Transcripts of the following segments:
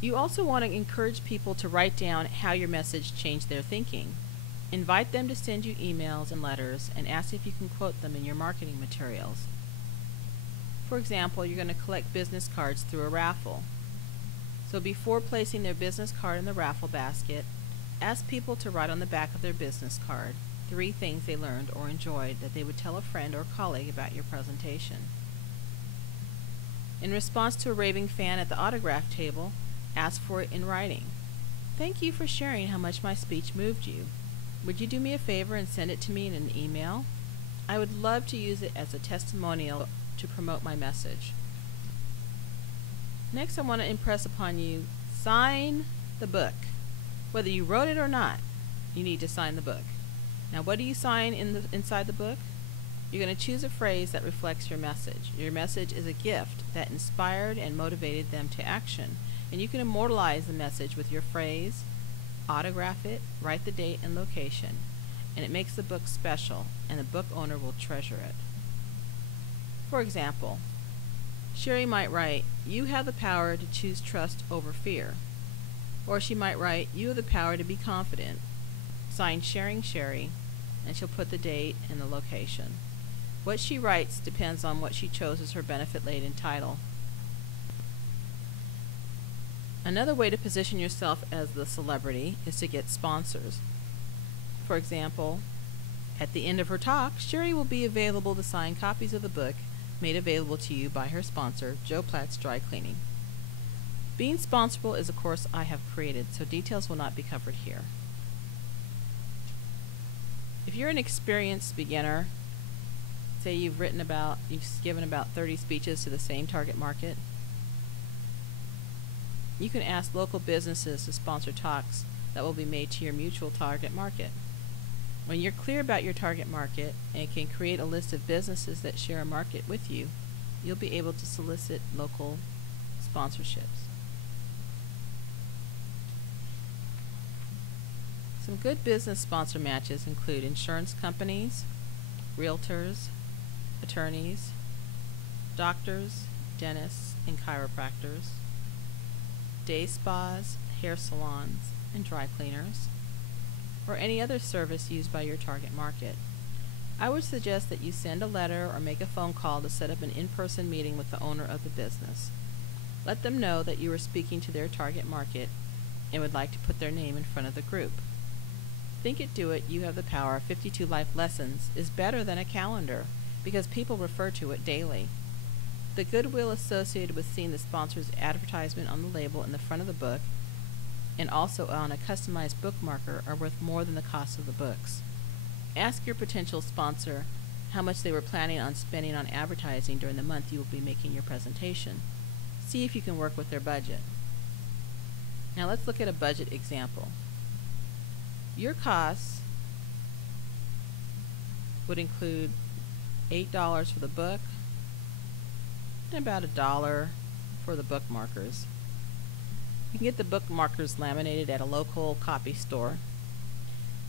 You also want to encourage people to write down how your message changed their thinking. Invite them to send you emails and letters and ask if you can quote them in your marketing materials. For example, you're going to collect business cards through a raffle. So before placing their business card in the raffle basket, ask people to write on the back of their business card 3 things they learned or enjoyed that they would tell a friend or colleague about your presentation. In response to a raving fan at the autograph table, ask for it in writing. Thank you for sharing how much my speech moved you. Would you do me a favor and send it to me in an email? I would love to use it as a testimonial to promote my message. Next, I want to impress upon you, sign the book. Whether you wrote it or not, you need to sign the book. Now, what do you sign inside the book? You're going to choose a phrase that reflects your message. Your message is a gift that inspired and motivated them to action. And you can immortalize the message with your phrase, autograph it, write the date and location, and it makes the book special, and the book owner will treasure it. For example, Sherry might write, "You have the power to choose trust over fear." Or she might write, "You have the power to be confident." Signed, Sharing Sherry, and she'll put the date and the location. What she writes depends on what she chose as her benefit-laden title. Another way to position yourself as the celebrity is to get sponsors. For example, at the end of her talk, Sherry will be available to sign copies of the book made available to you by her sponsor, Joe Platt's Dry Cleaning. Being sponsorable is a course I have created, so details will not be covered here. If you're an experienced beginner, say you've given about 30 speeches to the same target market, you can ask local businesses to sponsor talks that will be made to your mutual target market. When you're clear about your target market and can create a list of businesses that share a market with you, you'll be able to solicit local sponsorships. Some good business sponsor matches include insurance companies, realtors, attorneys, doctors, dentists, and chiropractors, day spas, hair salons, and dry cleaners, or any other service used by your target market. I would suggest that you send a letter or make a phone call to set up an in-person meeting with the owner of the business. Let them know that you are speaking to their target market and would like to put their name in front of the group. Think It, Do It, You Have the Power 52 Life Lessons is better than a calendar because people refer to it daily. The goodwill associated with seeing the sponsor's advertisement on the label in the front of the book and also on a customized bookmarker are worth more than the cost of the books. Ask your potential sponsor how much they were planning on spending on advertising during the month you will be making your presentation. See if you can work with their budget. Now let's look at a budget example. Your costs would include $8 for the book and about $1 for the bookmarkers. You can get the bookmarkers laminated at a local copy store,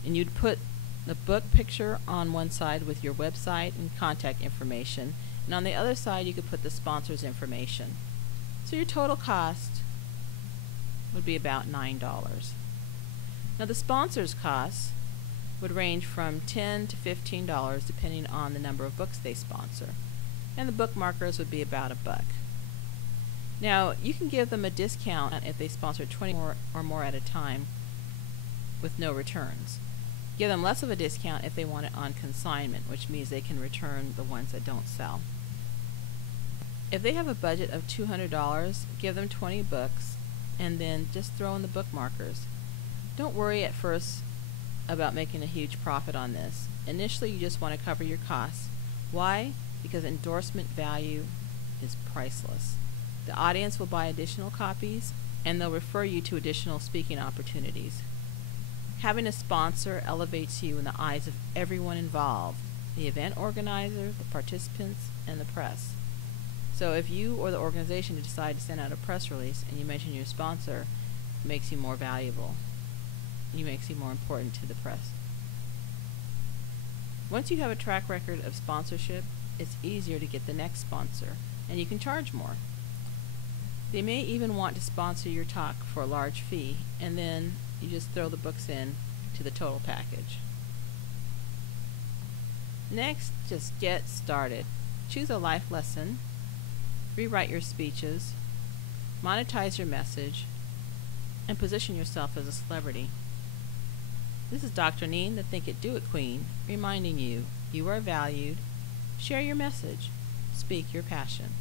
and you'd put the book picture on one side with your website and contact information, and on the other side you could put the sponsor's information. So your total cost would be about $9. Now the sponsor's costs would range from $10 to $15 depending on the number of books they sponsor, and the bookmarkers would be about $1. Now you can give them a discount if they sponsor 20 or more at a time with no returns. Give them less of a discount if they want it on consignment, which means they can return the ones that don't sell. If they have a budget of $200, give them 20 books and then just throw in the bookmarkers. Don't worry at first about making a huge profit on this. Initially you just want to cover your costs. Why? Because endorsement value is priceless. The audience will buy additional copies and they'll refer you to additional speaking opportunities. Having a sponsor elevates you in the eyes of everyone involved, the event organizer, the participants, and the press. So if you or the organization decide to send out a press release and you mention your sponsor, it makes you more valuable. It makes you more important to the press. Once you have a track record of sponsorship, it's easier to get the next sponsor, and you can charge more. They may even want to sponsor your talk for a large fee, and then you just throw the books in to the total package. Next, just get started. Choose a life lesson, rewrite your speeches, monetize your message, and position yourself as a celebrity. This is Dr. Neen, the Think It Do It Queen, reminding you, you are valued. Share your message. Speak your passion.